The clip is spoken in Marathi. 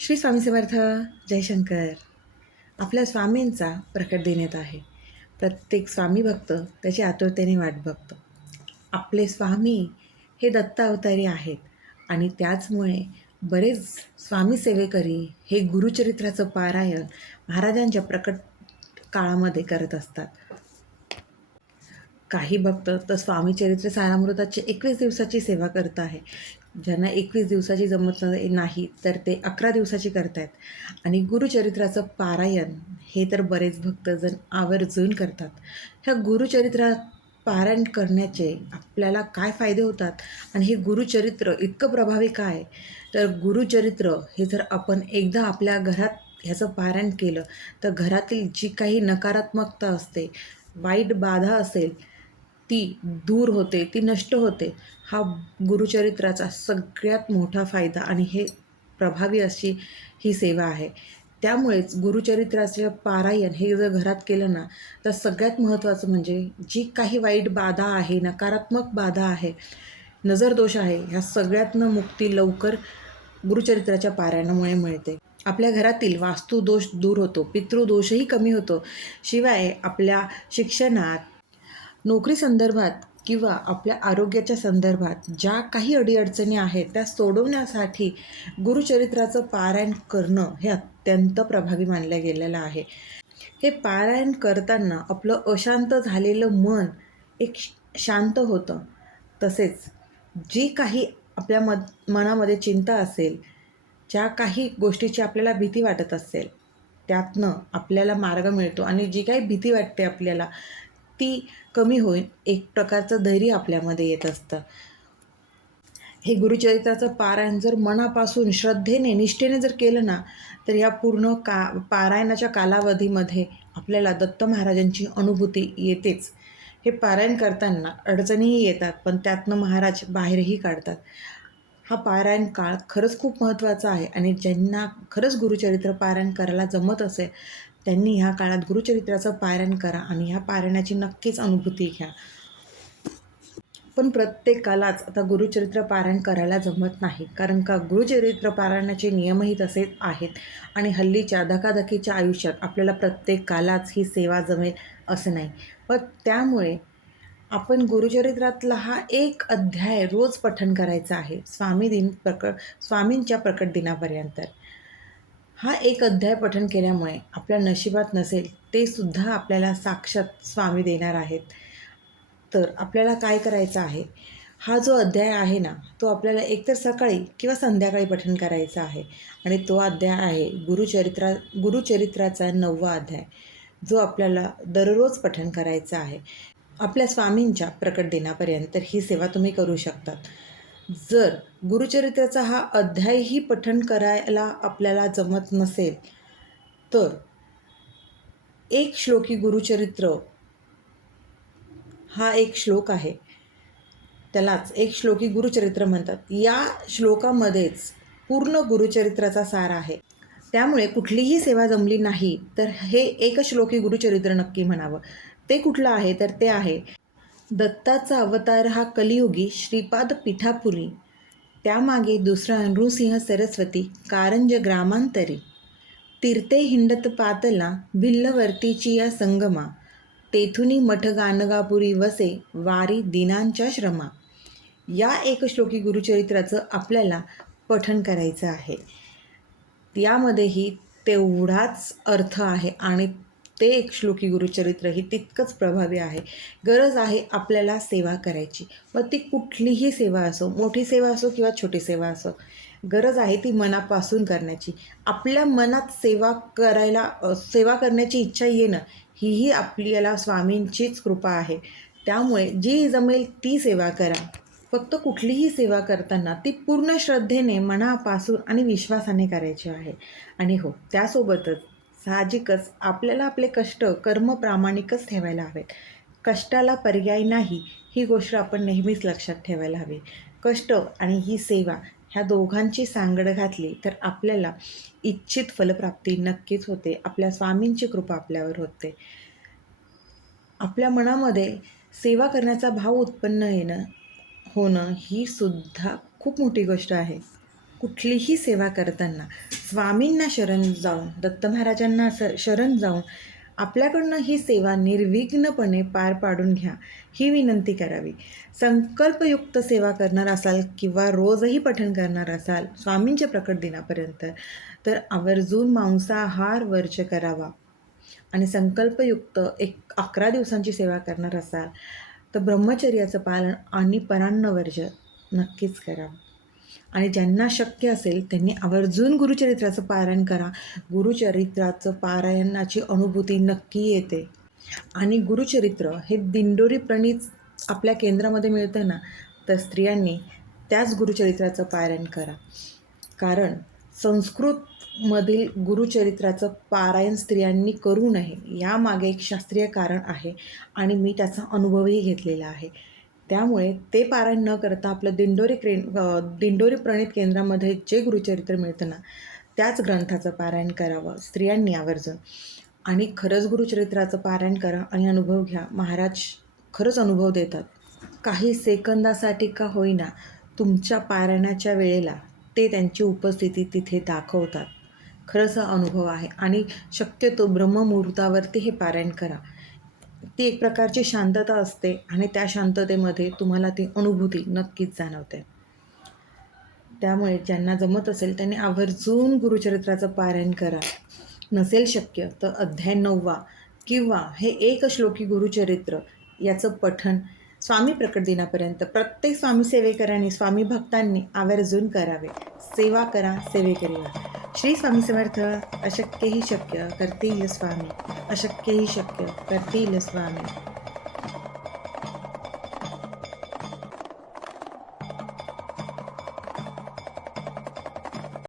श्री स्वामी समर्थ. जयशंकर. आपल्या स्वामींचा प्रकट दिन येत आहे. प्रत्येक स्वामी भक्त त्याची आतुरतेने वाट बघतो. आपले स्वामी हे दत्त अवतारी आहेत आणि त्याचमुळे बरेच स्वामी सेवेकरी हे गुरुचरित्राचं पारायण महाराजांच्या प्रकट काळामध्ये करत असतात. काही भक्त तर स्वामी चरित्र सारामृताची 21 दिवसाची सेवा करत आहे. ज्यांना 21 दिवसाची जमत नाही तर ते 11 दिवसाची करतायत. आणि गुरुचरित्राचं पारायण हे तर बरेच भक्तजण आवर्जून करतात. ह्या गुरुचरित्रात पारायण करण्याचे आपल्याला काय फायदे होतात आणि हे गुरुचरित्र इतकं प्रभावी काय? तर गुरुचरित्र हे जर आपण एकदा आपल्या घरात ह्याचं पारायण केलं तर घरातील जी काही नकारात्मकता असते, वाईट बाधा असेल, ती दूर होते, ती नष्ट होते. हा गुरुचरित्राचा सगळ्यात मोठा फायदा आणि हे प्रभावी अशी ही सेवा आहे. त्यामुळेच गुरुचरित्राचे पारायण हे जर घरात केलं ना, तर सगळ्यात महत्त्वाचं म्हणजे जी काही वाईट बाधा आहे, नकारात्मक बाधा आहे, नजरदोष आहे, ह्या सगळ्यातनं मुक्ती लवकर गुरुचरित्राच्या पारायणामुळे मिळते. आपल्या घरातील वास्तुदोष दूर होतो, पितृदोषही कमी होतो. शिवाय आपल्या शिक्षणात, नोकरी संदर्भात किंवा आपल्या आरोग्याच्या संदर्भात ज्या काही अडीअडचणी आहेत त्या सोडवण्यासाठी गुरुचरित्राचं पारायण करणं हे अत्यंत प्रभावी मानलं गेलेलं आहे. हे पारायण करताना आपलं अशांत झालेलं मन एक शांत होतं. तसेच जी काही आपल्या मनामध्ये चिंता असेल, ज्या काही गोष्टीची आपल्याला भीती वाटत असेल, त्यातनं आपल्याला मार्ग मिळतो आणि जी काही भीती वाटते आपल्याला ती कमी होईल. एक प्रकारचं धैर्य आपल्यामध्ये येत असतं. हे गुरुचरित्राचं पारायण जर मनापासून श्रद्धेने, निष्ठेने जर केलं ना, तर या पूर्ण पारायणाच्या कालावधीमध्ये आपल्याला दत्त महाराजांची अनुभूती येतेच. हे पारायण करताना अडचणीही येतात, पण त्यातनं महाराज बाहेरही काढतात. हा पारायण काळ खरंच खूप महत्त्वाचा आहे आणि ज्यांना खरंच गुरुचरित्र पारायण करायला जमत असेल, त्यांनी ह्या काळात गुरुचरित्राचं पारायण करा आणि ह्या पारायणाची नक्कीच अनुभूती घ्या. पण प्रत्येकालाच आता गुरुचरित्र पारायण करायला जमत नाही, कारण का गुरुचरित्र पारायणाचे नियमही तसेच आहेत आणि हल्लीच्या धकाधकीच्या आयुष्यात आपल्याला प्रत्येकालाच ही सेवा जमेल असं नाही. पण त्यामुळे आपण गुरुचरित्रातला हा एक अध्याय रोज पठण करायचा आहे. स्वामींच्या प्रकट दिनापर्यंत हा एक अध्याय पठण केल्यामुळे आपल्या नशिबात नसेल ते सुद्धा आपल्याला साक्षात स्वामी देणार आहेत. तर आपल्याला काय करायचं आहे, हा जो अध्याय आहे ना, तो आपल्याला एकतर सकाळी किंवा संध्याकाळी पठण करायचा आहे. आणि तो अध्याय आहे गुरुचरित्राचा 9वा अध्याय, जो आपल्याला दररोज पठण करायचा आहे. आपल्या स्वामींच्या प्रकट दिनापर्यंत ही सेवा तुम्ही करू शकतात. जर गुरुचरित्राचा हा अध्यायही पठण करायला आपल्याला जमत नसेल तर एक श्लोकी गुरुचरित्र हा एक श्लोक आहे, त्यालाच एक श्लोकी गुरुचरित्र म्हणतात. या श्लोकामध्येच पूर्ण गुरुचरित्राचा सार आहे. त्यामुळे कुठलीही सेवा जमली नाही तर हे एक श्लोकी गुरुचरित्र नक्की म्हणावं. ते कुठलं आहे तर ते आहे दत्ताचा अवतार हा कलियुगी श्रीपाद पिठापुरी, त्यामागे दुसरा नृसिंह सरस्वती कारंज ग्रामांतरी, तीर्थे हिंडत पातला भिल्लवर्तीची या संगमा, तेथुनी मठ गाणगापुरी वसे वारी दिनांच्या श्रमा. या एक श्लोकी गुरुचरित्राचं आपल्याला पठण करायचं आहे. यामध्येही तेवढाच अर्थ आहे आणि ते एक श्लोकी गुरुचरित्रही तितकंच प्रभावी आहे. गरज आहे आपल्याला सेवा करायची, मग ती कुठलीही सेवा असो, मोठी सेवा असो किंवा छोटी सेवा असो, गरज आहे ती मनापासून करण्याची. आपल्या मनात सेवा करण्याची इच्छा येणं हीही आपल्याला स्वामींचीच कृपा आहे. त्यामुळे जी जमेल ती सेवा करा. फक्त कुठलीही सेवा करताना ती पूर्ण श्रद्धेने, मनापासून आणि विश्वासाने करायची आहे. आणि हो, त्यासोबतच साहजिकच आपल्याला आपले कष्ट, कर्म प्रामाणिकच ठेवायला हवेत. कष्टाला पर्याय नाही ही गोष्ट आपण नेहमीच लक्षात ठेवायला हवी. कष्ट आणि ही सेवा ह्या दोघांची सांगड घातली तर आपल्याला इच्छित फलप्राप्ती नक्कीच होते. आपल्या स्वामींची कृपा आपल्यावर होते. आपल्या मनामध्ये सेवा करण्याचा भाव उत्पन्न होणं ही सुद्धा खूप मोठी गोष्ट आहे. कुठलीही सेवा करताना स्वामींना शरण जाऊन, दत्त महाराजांना शरण जाऊन आपल्याकडनं ही सेवा निर्विघ्नपणे पार पाडून घ्या ही विनंती करावी. संकल्पयुक्त सेवा करणार असाल किंवा रोजही पठण करणार असाल स्वामींच्या प्रकट दिनापर्यंत, तर आवर्जून मांसाहार वर्ज करावा. आणि संकल्पयुक्त 11 दिवसांची सेवा करणार असाल तर ब्रह्मचर्याचं पालन आणि परान्न वर्ज नक्कीच करावं. आणि ज्यांना शक्य असेल त्यांनी आवर्जून गुरुचरित्राचं पारायण करा. गुरुचरित्राचं पारायणाची अनुभूती नक्की येते. आणि गुरुचरित्र हे दिंडोरी प्रणीत आपल्या केंद्रामध्ये मिळतं ना, तर स्त्रियांनी त्याच गुरुचरित्राचं पारायण करा. कारण संस्कृतमधील गुरुचरित्राचं पारायण स्त्रियांनी करू नये यामागे एक शास्त्रीय कारण आहे आणि मी त्याचा अनुभवही घेतलेला आहे. त्यामुळे ते पारायण न करता आपलं दिंडोरी प्रणीत केंद्रामध्ये जे गुरुचरित्र मिळतं ना, त्याच ग्रंथाचं पारायण करावं स्त्रियांनी आवर्जून. आणि खरंच गुरुचरित्राचं पारायण करा आणि अनुभव घ्या. महाराज खरंच अनुभव देतात. काही सेकंदासाठी का होईना तुमच्या पारायणाच्या वेळेला ते त्यांची उपस्थिती तिथे दाखवतात. खरंच हा अनुभव आहे. आणि शक्यतो ब्रह्ममुहूर्तावरती हे पारायण करा. ती एक प्रकारची शांतता असते आणि त्या शांततेमध्ये तुम्हाला ती अनुभूती नक्कीच जाणवते. त्यामुळे ज्यांना जमत असेल त्यांनी आवर्जून गुरुचरित्राचं पारायण करा. नसेल शक्य तर अध्याय 9 किंवा हे एक श्लोकी गुरुचरित्र याचं पठण स्वामी प्रकट दिनापर्यंत प्रत्येक स्वामी सेवेकरांनी, स्वामी भक्तांनी आवर्जून करावे. सेवा करा, सेवेकरी व्हा. श्री स्वामी समर्थ. अशक्य ही शक्य करतील स्वामी, अशक्य ही शक्य करतील स्वामी.